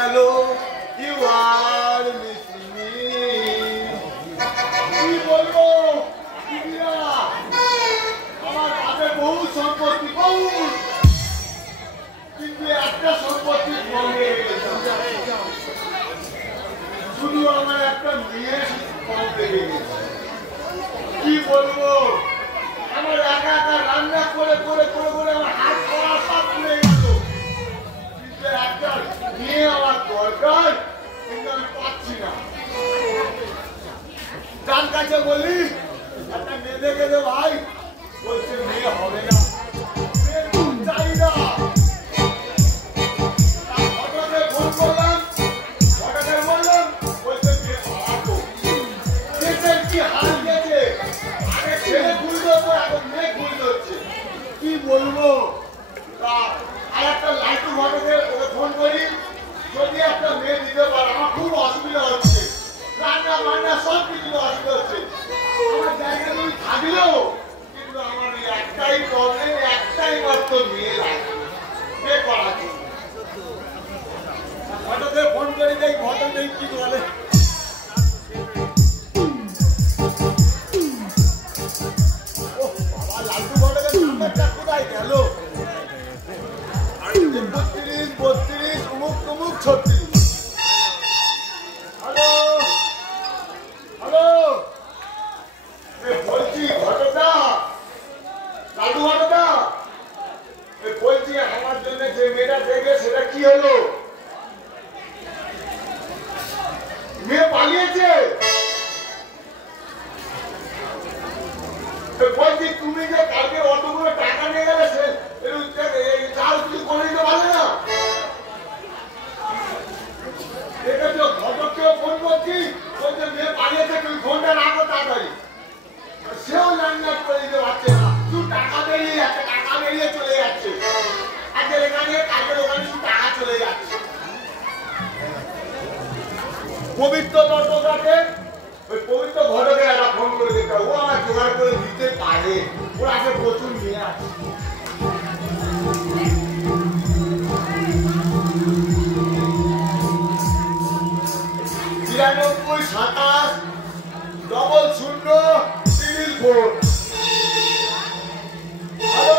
গেল you R missing me. কি বলবো দিদিরা, আমার বাপের বহু সম্পত্তি, বহু, কিন্তু একটা সম্পত্তি কম হয়ে গেছে, শুধু আমার একটা মেয়ে কম লেগে গেছে। কি বলবো, আমার একা একা রান্না করে করে করে করে আমার হাত পড়া সব পুড়ে গেল, কিন্তু একটা মেয়ে আমার দরকার, কিন্তু আমি পাচ্ছি না। যার কাছে বলি একটা মেয়ে দেখে দে ভাই, বলছে মেয়ে হবে না, মেয়ের খুব চাহিদা। হঠাৎ ফোন করলাম, হঠাৎ বললাম, বলছে মেয়ে পাওয়াতো। দেশের কি হাল গেছে, আগে ছেলে ভুল ধরতো, এখন মেয়ে ভুল ধরছে। কি বলবো, আর একটা লাইটু ঘটকের ওকে ফোন করি, যদি একটা মেয়ে দিতে পারে, আমার খুব অসুবিধা হচ্ছে, রান্না বান্না সব কিছু অসুবিধা হচ্ছে। আমার জায়গা তুমি থাকলেও, কিন্তু আমার একটাই প্রবলেম, একটাই মাত্র মেয়ে লাগবে, মেয়ে করার জন্য। ঘটকে ফোন করে দেই, ঘটক দেই কি বলে। বাবা, লাড্ডু ঘটকের নাম্বারটা কোথায় গেল? 32 32 উমুক তুমুক 36। হ্যালো হ্যালো, বলছি ঘটকদা, লাড্ডু ঘটকদা, বলছি আমার জন্য যে মেয়েটা দেখবে সেটা কি হলো? মেয়ে পালিয়েছে। বলছি তুমি যে কালকে অতগুলো টাকা নিয়ে গেলে, চাল কিছু করে দিতে পারলে না? দেখেছো, ঘটককেও ফোন করছি, বলছে মেয়ে পালিয়েছে, তুমি ফোনটা রাখো তাড়াতাড়ি। সেও রান্না করে দিতে পারছে না, শুধু টাকা বেরিয়ে যাচ্ছে, টাকা বেরিয়ে চলে যাচ্ছে। আজকের এখানে কালকের ওখানে শুধু টাকা চলে যাচ্ছে। পবিত্র তত্ত্বটাকে, ওই পবিত্র ঘটকে একটা ফোন করে দিতে, ও আমার জোগাড় করে দিতে পারে, ওর আগে প্রচুর মেয়ে আছে। 92 27 00 34। হ্যালো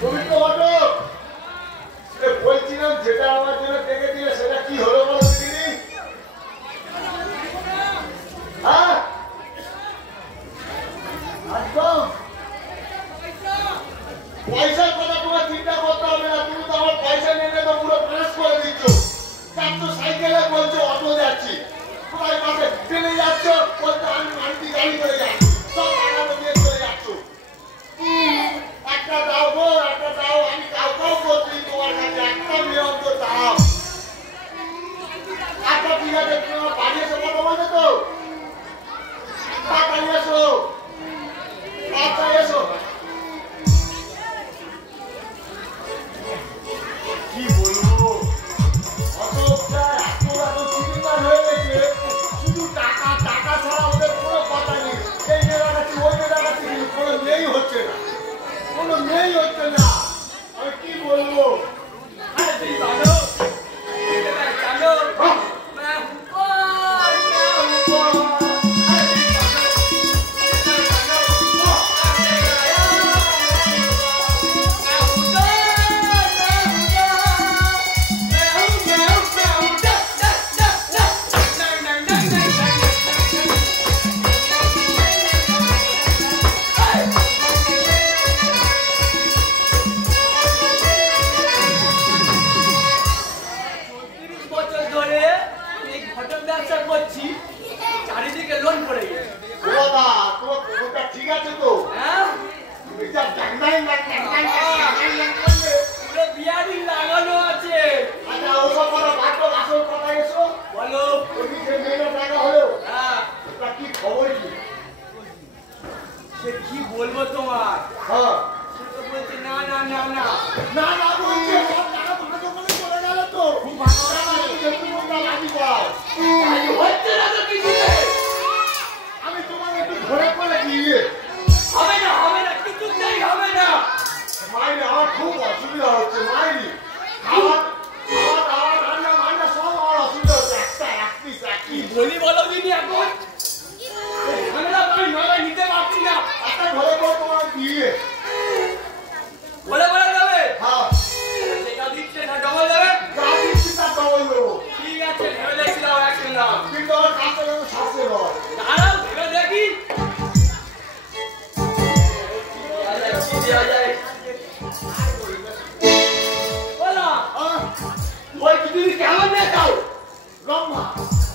পবিত্র ঘটক, বলছিলাম যেটা আমার জন্য দেখে দিলে সেটা কি হলো বলো দিদি? হ্যাঁ একদম পয়সার কথা তোমার চিন্তা করতে হবে না, তুমি তো আমার পয়সা নিয়ে তো পুরো প্রেস করে দিচ্ছ। তার তো সাইকেলে বলছো অটো যাচ্ছি, তোমার পাশে ট্রেনে যাচ্ছ, বলতে আমি মারুতি গাড়ি করে যাচ্ছি, সব টাকা তো নিয়ে চলে যাচ্ছ। একটা দাও গো, একটা দাও, আমি কাউকেও করছি তোমার কাছে, একটা মেয়ে অন্তত দাও। আচ্ছা ঠিক আছে, তোমার বাড়ি এসে কথা বলবে তো? তাড়াতাড়ি এসো, তাড়াতাড়ি এসো। কি বলবো, অতটা এত এত চিন্তার হয়ে গেছে, শুধু টাকা টাকা ছাড়া ওদের কোনো কথা নেই। এই মেয়েরা কাছে ওই মেয়েরা কাছে কোনো মেয়েই হচ্ছে না, কোনো মেয়েই হচ্ছে না। আমি কি বলবো? বলছি তুমি কেমন নেতাও? রম্ভা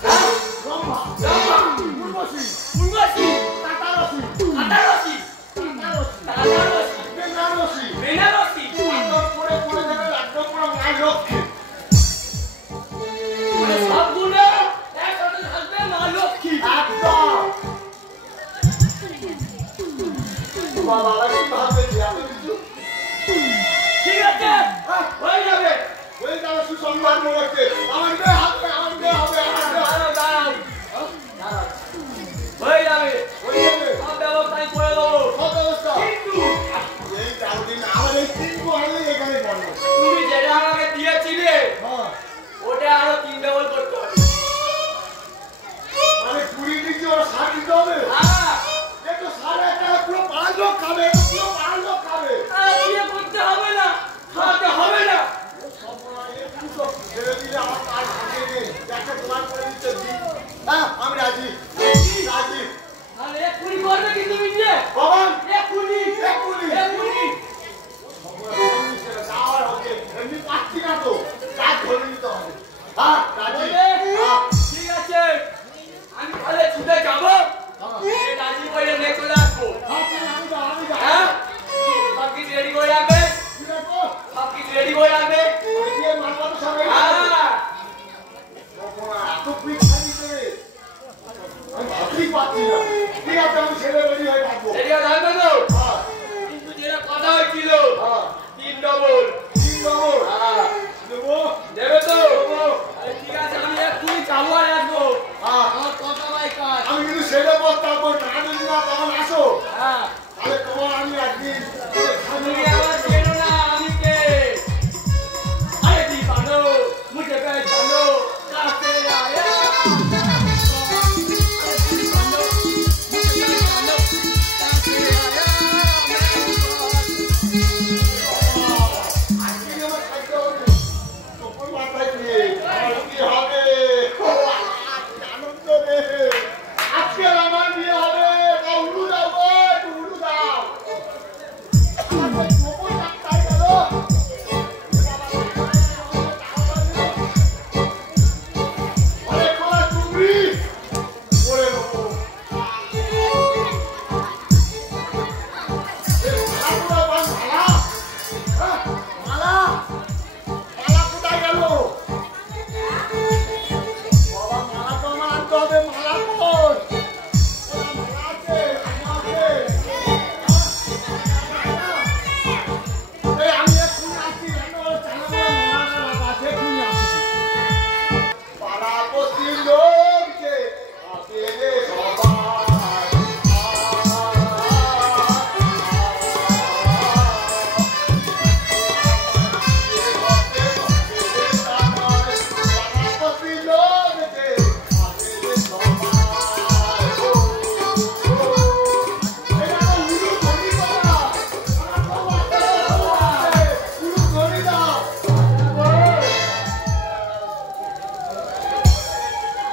হ্যাঁ? রম্ভা রম্ভা, উর্বশী উর্বশী, কাটারসী কাটারসি, কাটারসী কাটারসি, বেনারসী বেনারসি। একদম পরে পরে যাবে একদম পুরো মা লক্ষ্মী মানে সবগুলো একসাথে থাকবে মা লক্ষ্মী। একদম বাবা কি ভাববে এত কিছু ঠিক আছে, হয়ে যাবে। ওই যারা সুসংবাদ বলছে আমার মেয়ে হবে আমার মেয়ে হবে আমার মেয়ে হবে। দাঁড়াও, দাঁড়াও। হয়ে যাবে, হয়ে যাবে সব ব্যবস্থা আমি করে দেবো। সব ব্যবস্থা কিন্তু এই চারদিন আমার এই তিন বলে এখানে বলো তুমি যেটা আমাকে দিয়েছিলে হ্যাঁ ওটা আরো 3 ডবল করতে হবে। মানে 20 দিকে ওরা 60 দিতে হবে হ্যাঁ, একটু 1.5 পুরো 5 লোক খাবে পুরো 5 লোক খাবে আর বিয়ে করতে হবে না, খাওয়াতে হবে না। ও সব একটু তো ছেড়ে দিলে আমার কাজ হাতে নেই একটা তোমার করে দিতে দিই হ্যাঁ আমি রাজি রাজি তাহলে এক্ষুনি করবে কিন্তু মিলে বাবা এক্ষুনি, এক্ষুনি। এক্ষুনি। যাওয়ার হবে এমনি পাচ্ছি না তো কাজ ধরে নিতে হবে হ্যাঁ রাজি বলে, হ্যাঁ ঠিক আছে, আমি তাহলে ছুটে যাবো, এই রাজি করে নিয়ে চলে আসবো। আমি যাই হ্যাঁ, সব কিছু রেডি করে রাখবে, ঠিক আছে সব কিছু রেডি করে রাখবে। ওই দিয়ে মারবা তো সবাই হ্যাঁ, এত পরীক্ষা দিতে আমি ভাবতেই পারছি না ঠিক আছে আমি ছেলে রেডি হয়ে থাকবো রেডি হয়ে থাকবে তো? হ্যাঁ কিন্তু যেটা কথা হয়েছিল হ্যাঁ 3 ডবল। 3 নম্বর হ্যাঁ, দেবো দেবে তো? দেবো আরে ঠিক আছে, আমি এক্ষুনি যাবো আর আসবো। হ্যাঁ আমার কথা ভাই কাজ। আমি কিন্তু ছেলে বসতাম না যদি না তখন আসো হ্যাঁ, তাহলে তোমার আমি একদিন তুমি আমার চেনো না, আমি কে? আরে दीवानो, मुझे पहचानो, कासे आया? अरे दीवानो, मुझे पहचानो, कासे आया? আজকে আমার খাইতে হবে তখন মাথায় দিয়ে আমার কি হবে আনন্দ রে আজকে আমার বিয়ে হবে তা উড়ু দাও গো, একটু উড়ু দাও আমার গোপন ডাক্তার গেল অনেক কলা চুবড়ি পরে নেবো মালা মালা কোথায় গেল বাবা মালা তো আমার আনতে হবে মালা কই মালা আছে আমি এক্ষুনি আসছি মালা আছে এক্ষুনি আসছি পাড়া পশ্চিম লোককে আসে রে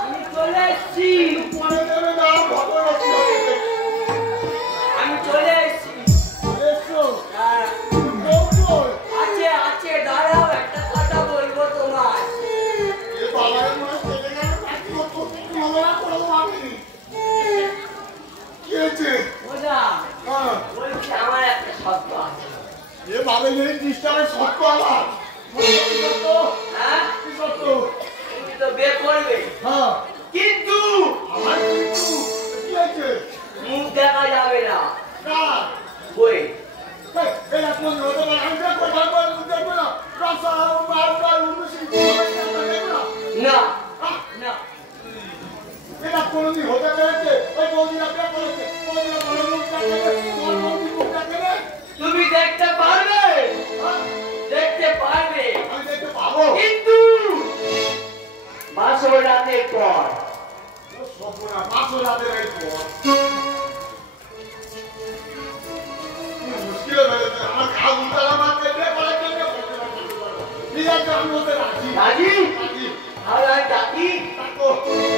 আমি চলে এসেছি, আমি চলে এসেছি। হ্যাঁ, আছে আছে, দাঁড়াও, একটা কথা বলবো তোমায়। ওটা বলছি, আমার একটা শর্ত আছে। হ্যাঁ, তুমি তো বিয়ে করবে, কিন্তু মুখ দেখা যাবে না। বই না, না, এটা কোনদিন হতে পেরেছে ওই বৌদিরা বিয়ে করেছে বৌদিরা বলে মুখটা কেটে তোমার বৌদি মুখটা কেটে তুমি দেখতে পারবে, দেখতে পারবে, আমি দেখতে পাবো কিন্তু বাসর রাতের পর। সপনা 500 রাতের এই পর মুশকিল হয়ে গেছে আমার গা উল্টালা মারতে বিয়ে করার জন্য ঠিক আছে আমি ওদের রাজি রাজি? রাজি তাহলে আমি ডাকি? তাকো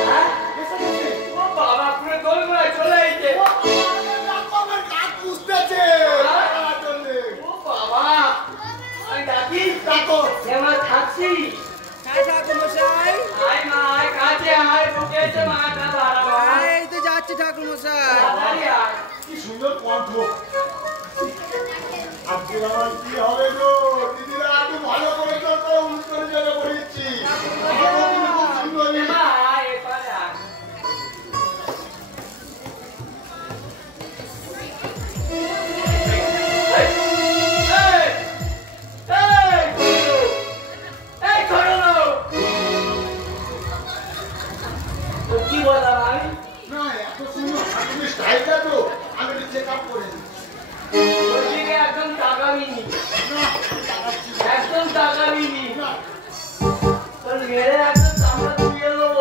হ্যাঁ? এসে গেছে ও বাবা, পুরো দোলগোলায় চলে এসেছে। ও আমার গা পুষতেছে করার জন্য ও বাবা, আমি ডাকি? তাকো এবার থাকছি। ঠাকুর মশাই আয় মা আয় কাছে আয় বুকে এসে মাথা বাড়াবো এই তো যাচ্ছি ঠাকুর মশাই তাড়াতাড়ি আয় কি সুন্দর কণ্ঠ। আজকে আমার কি হবে গো? দিদিরা একটু ভালো করে তো উত্তরে জেনে পড়েছি। খুব সুন্দরী। মা আয় এপারে আয় কি বললাম আমি না এত সুন্দর হাতুড়ি স্টাইলটা তো আমি একটু চেক আপ করে নিই। ওদিকে একদম তাকাবিনি একদম তাকাবিনি না তোর মেরে একদম চামড়া তুলে দেবো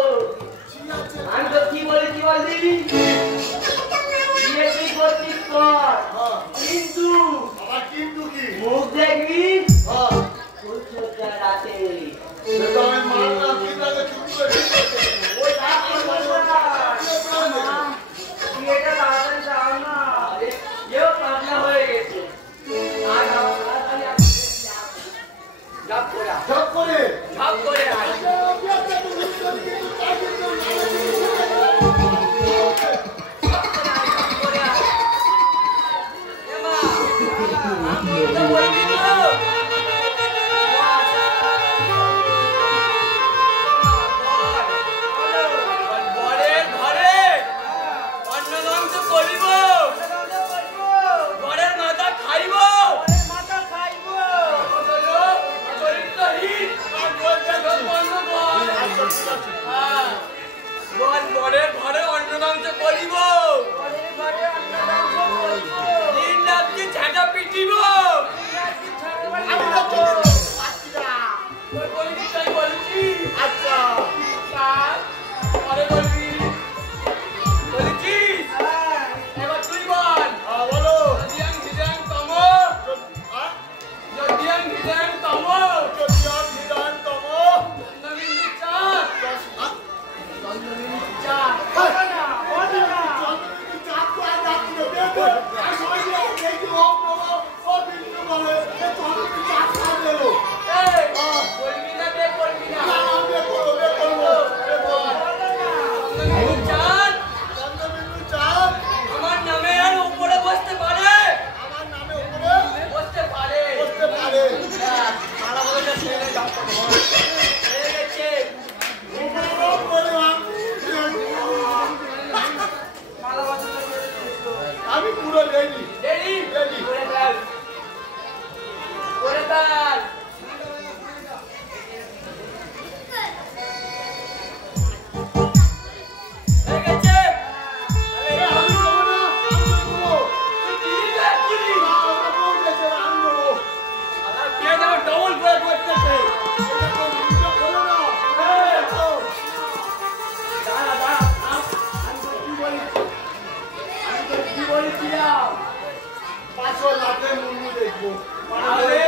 ঠিক আছে। আমি তো কি বলেছি বল দিবি বিয়ে তুই করছিস কর হ্যাঁ কিন্তু আবার কিন্তু কি? মুখ দেখবি হ্যাঁ ফুল চোখটা রাতে সেটা আমি মানলাম কিন্তু আগে চুপ করে ঠিক আছে। ওই ডাক্তার বলে বিয়েটা তাড়াতাড়ি যাও না এও পাগলা হয়ে গেছে আর তাড়াতাড়ি ঝপ করে সব করে আয় বরের ঘরে অন্ন মাংস করিব বরের মাথা খাইব চরিত্রহীন বন্ধ কর বরের ঘরে অন্ন মাংস করিব দিন রাত্রি ঝাঁটা পিটিব বলছি আচ্ছা পরে বলবি বলছিস এবার তুই বল বলো যদিয়াং হিদাং তম হ্যাঁ যদিয়াং হিদাং তম চন্দ্রিয়ান নিদানতম নবীন চাঁদ নবীন চাঁদ চন্দ্রবিন্দু চাঁদ তো আর রাত্রি দেখো আর সবাই দেখি ওম নমঃ ও বিষ্ণু বলে এই চন্দ্রবিন্দু চাঁদ খাওয়া গেল। এই বলবি না বে বলবি না না আমি করবো নবীন চাঁদ চন্দ্রবিন্দু চাঁদ আমার নামে আর উপরে বসতে পারে আমার নামে উপরে বসতে পারে বসতে পারে। মারা বলে ছেড়ে যাও হয়ে গেছে আমি পুরো রেডি। রেডি করে দাও করে দাও হয়ে গেছে আমি দেবো না, আমি দেবো। তুই দেখ তুই না, ওটা বলতেছে না, আমি দেবো। আর কে যাও ডবল করে করতেছে এটা তো ভিডিও খোলো না। দাঁড়া দাঁড়া আমি তো কি বলেছিলাম 500 লাখের মুন্ডু দেখবো। তাহলে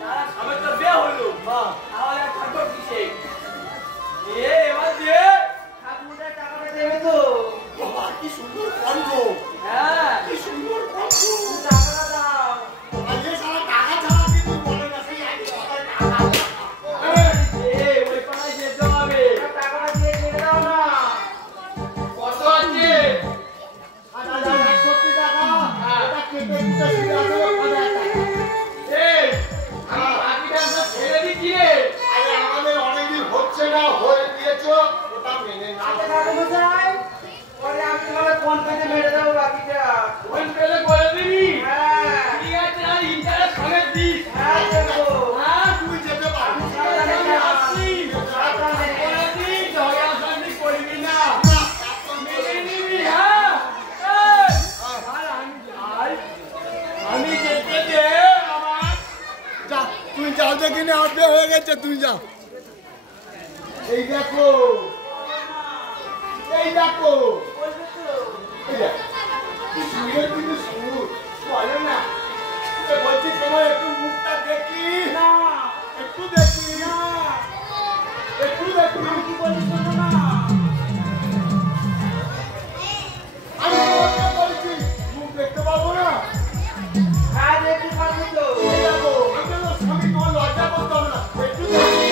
তারা সবাই তো বিয়ে হলো হ্যাঁ। তাহলে ঠাকুর দিছে এবার দে ঠাকুরটা টাকাটা দেবে তো বাবা, কি সুন্দর কণ্ঠ। হ্যাঁ কি সুন্দর কণ্ঠ। টাকাটা দাও আর এ শালা টাকা ছাড়া কিছু বলে না, সেই একই কথায় টাকা। ওই পাড়ায় যেতে হবে টাকাটা দিয়ে ছেড়ে দাও না কত আছে 8,160 টাকা। এটা কেটে কুটে ফিরে আসো 1,000 টাকা। এই আমি বাকিটা সব ছেড়ে দিচ্ছি রে আরে আমাদের অনেকদিন হচ্ছে না, হয়ে দিয়েছো, ওটা মেনে নাও। ঠাকুর মশাই পরে আমি তোমাকে ফোন পেতে মেরে দেবো বাকিটা ওই পেলে করে দিবি হ্যাঁ ঠিক আছে আর ইন্টারেস্ট সমেত দিস হ্যাঁ দেবো হ্যাঁ তুই যেতে পারবি। আমি আসছি করে দিস ঝগড়াঝাটি করবি না মেনে নিবি হ্যাঁ এই, আর আমি যাই আমি যেতে দে আমার যা, তুই যাও দেখিনি, আপনি হয়ে গেছে, তুই যা। এই দেখো, এই দেখো, এই দেখ। কি সুন্দর কিন্তু সুর। বলো না। এ বলছি তোমার একটু মুখটা দেখি। একটু দেখি। একটু দেখি। কি বলিস শোনো না আমি তোমাকে বলছি, মুখ দেখতে পাবো না। হ্যাঁ দেখতে পারবো তো এই দেখো, আমি তো স্বামী, তোমার লজ্জা করতে হবে না। একটু দেখি।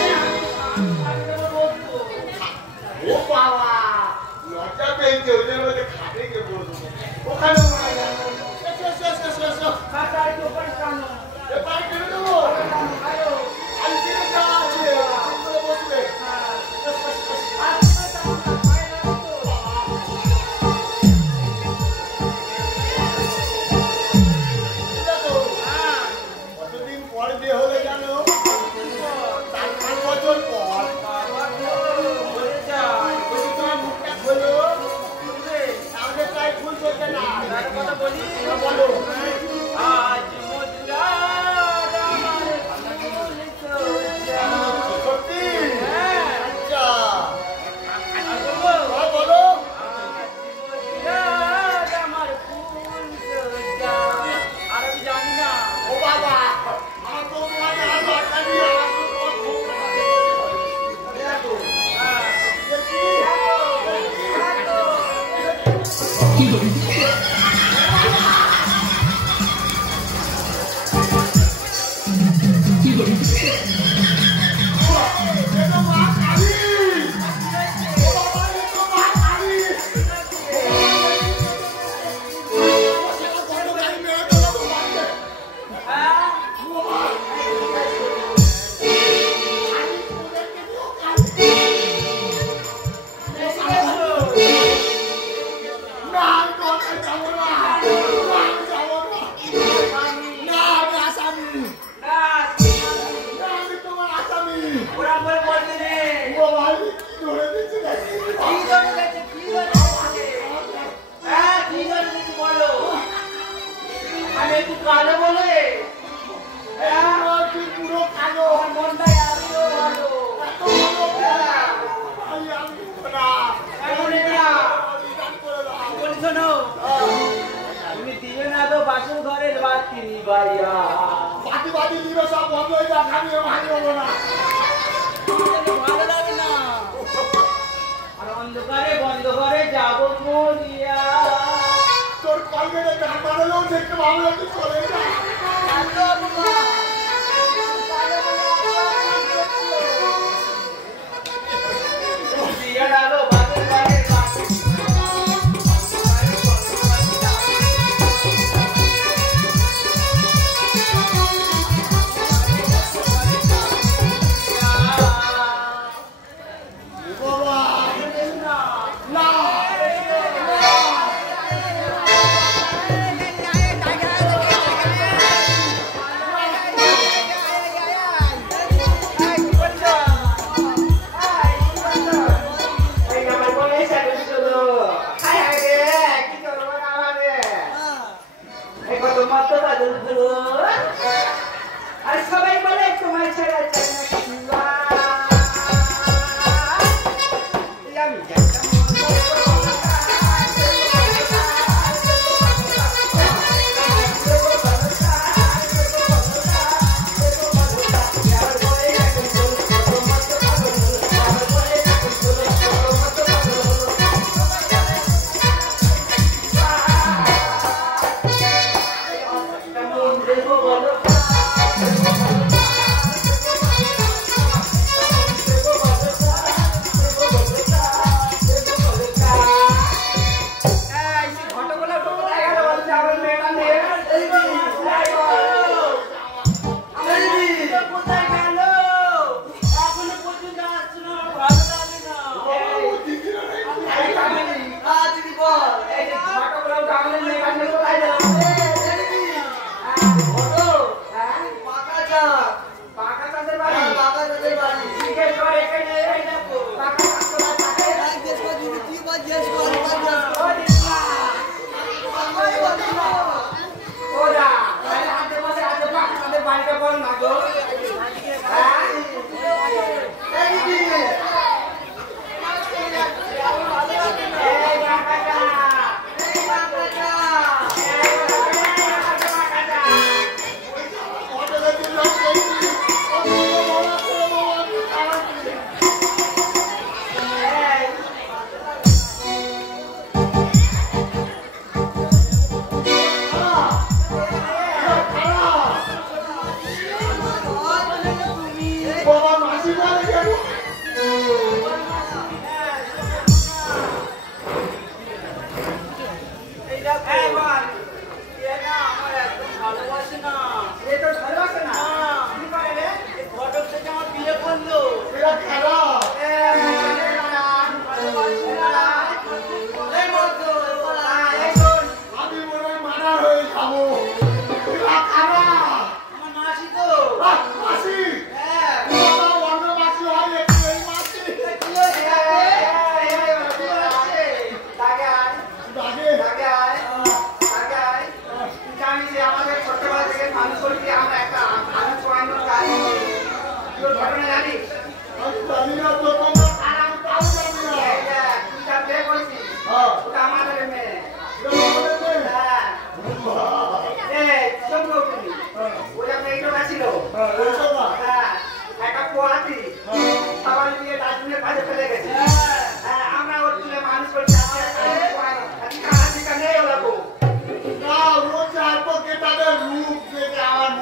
আমরা ওর তুলে মানুষ করছি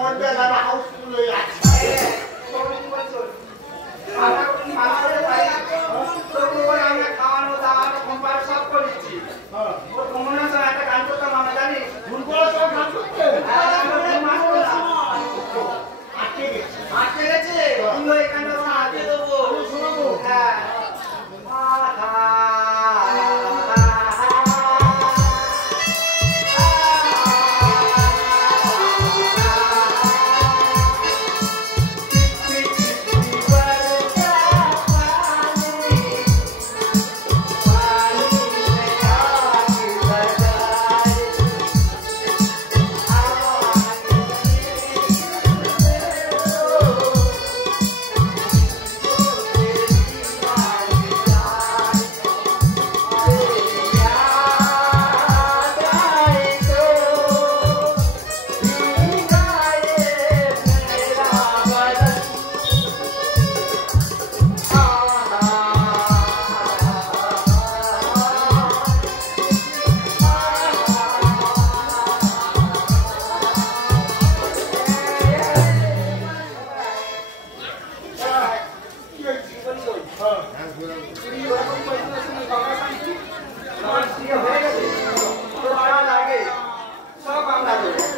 মনটা যেন হাউসফুল হয়ে যাচ্ছে। খাওয়ানো দাওয়ানো কোম্পানি সব করেছি ওর কমনের সময় একটা গান করতাম আমরা জানি ভুল করার সময় গান করতে আটকে গেছে তুইও এখানে আটকে দেবো শোনাবো। হ্যাঁ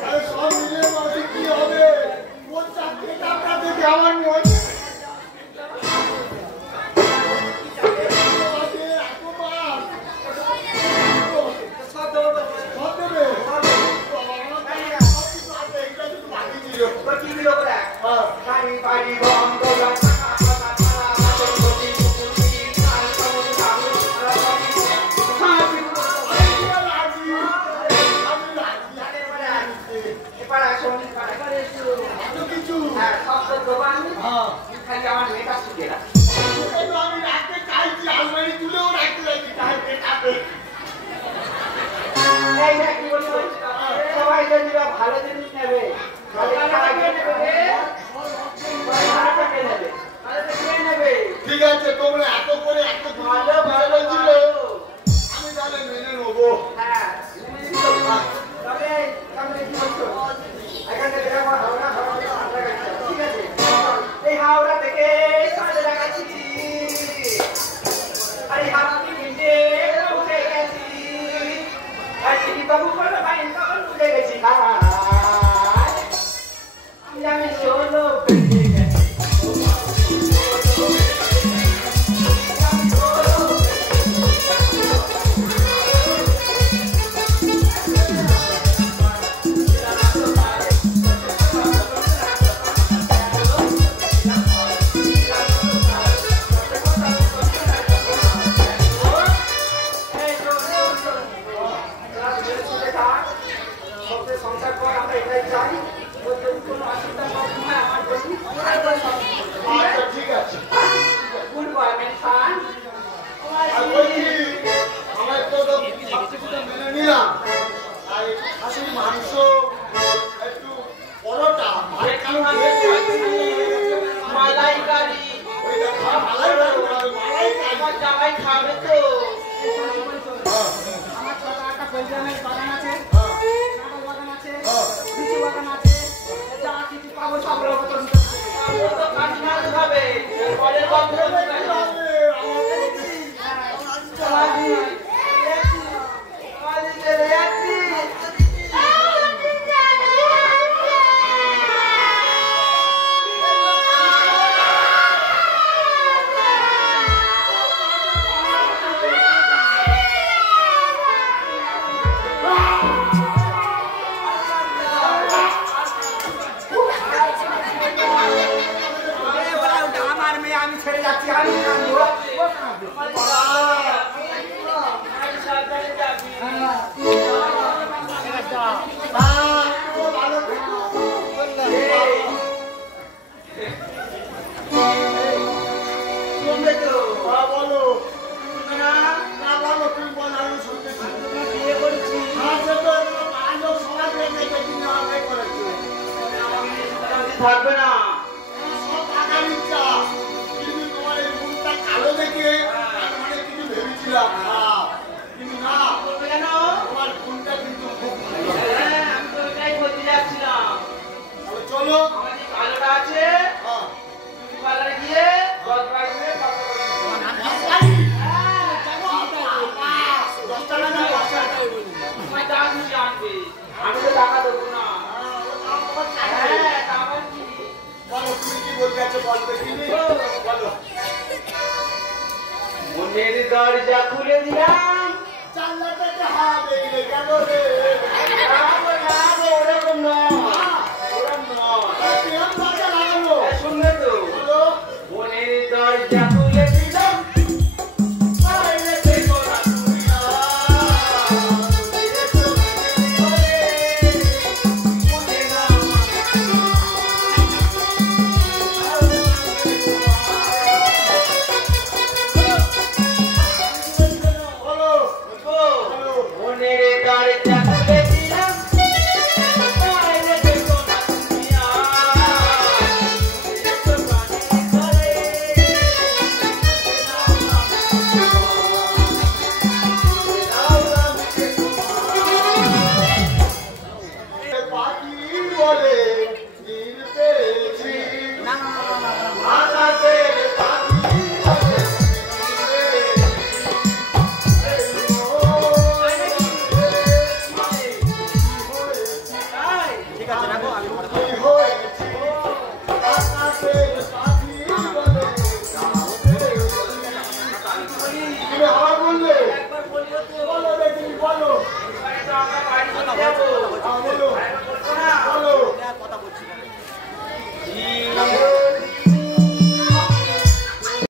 আরে সব মিলে মাঝে কি হবে? ওর চাকরি টাকা দেখে আমার মন সব দেবে। আমি রাখতে চাইছি, আলমারি তুলেও রাখতে চাইছি, তাই বেটাবে। সবাই যদি ভালো জিনিস নেবে নেবে ঠিক আছে, তোমরা এত করে এত ভালো ভালো ছিল, আমি তাহলে মেনে নেবো। হ্যাঁ তবে তাহলে কি বলছো এখান থেকে দেখো হাওড়া ঠিক আছে এই হাওড়া থেকে কাজে লাগাচ্ছি আরে হাতি নিজে উঠে গেছি আর কি বাবু বলে ভাই তখন উঠে গেছি আমি সোলো পেয়ে গেছি সংসার পর আমরা এটাই চাই কোনো অসুবিধা আচ্ছা ঠিক আছে। গুড বয় মেনশন আর বলছি, আমার তো সবকিছু তো মেনে নিলাম, আর একটু খাসির মাংস, একটু পরোটা, ভাত কালো দিয়ে মালাইকারি ওই দেখা মালাই জামাই খাবে তো আমার ছোট একটা পরিবারের বাগান আছে, হ্যাঁ কাঁঠাল বাগান আছে, লিচু বাগান আছে, যা কিছু পাবো সব লোক তো তো কাজ না খাবে পরের গল্প আমার মেয়ে আমি ছেড়ে যাচ্ছি আমি শুনবে তো বলো না না বলো, তুমি বলো, আমি শুনতেছি। বিয়ে করেছি আচ্ছা তো আজও সবাই দেখে দেখি না আমায় করেছে। থাকবে না সব টাকার ইচ্ছা, কিন্তু তোমার এই মুখটা কালো দেখে আমি অনেক কিছু ভেবেছিলাম খারাপ, কিন্তু না, কেন তোমার গুণটা কিন্তু খুব ভালো। আমি তো এটাই বলতে যাচ্ছিলাম তাহলে চলো মনের দরজা খুলে দিলাম। জানলাটাতে হাত এগিয়ে কেন রে? ওরকম নয়, ওরকম নয়। কিরম দরজা লাগানো? শুনবে তো? বলো। মনের দরজা খুলে দিলাম, বাইরে থেকো না তুমি বলো। মনের দরজা খুলে দিলাম, বাইরে থেকো না তুমি পাখি বলে দিন পেয়েছি আকাশের পাখি বলে ঠিক আছে রাখো আমি পরে কি হয়েছে আকাশের পাখি বলে তুমি আবার বললে একবার বলিও তো। বলো দেখি বলো আমরা বাড়ি যেতে যাবো।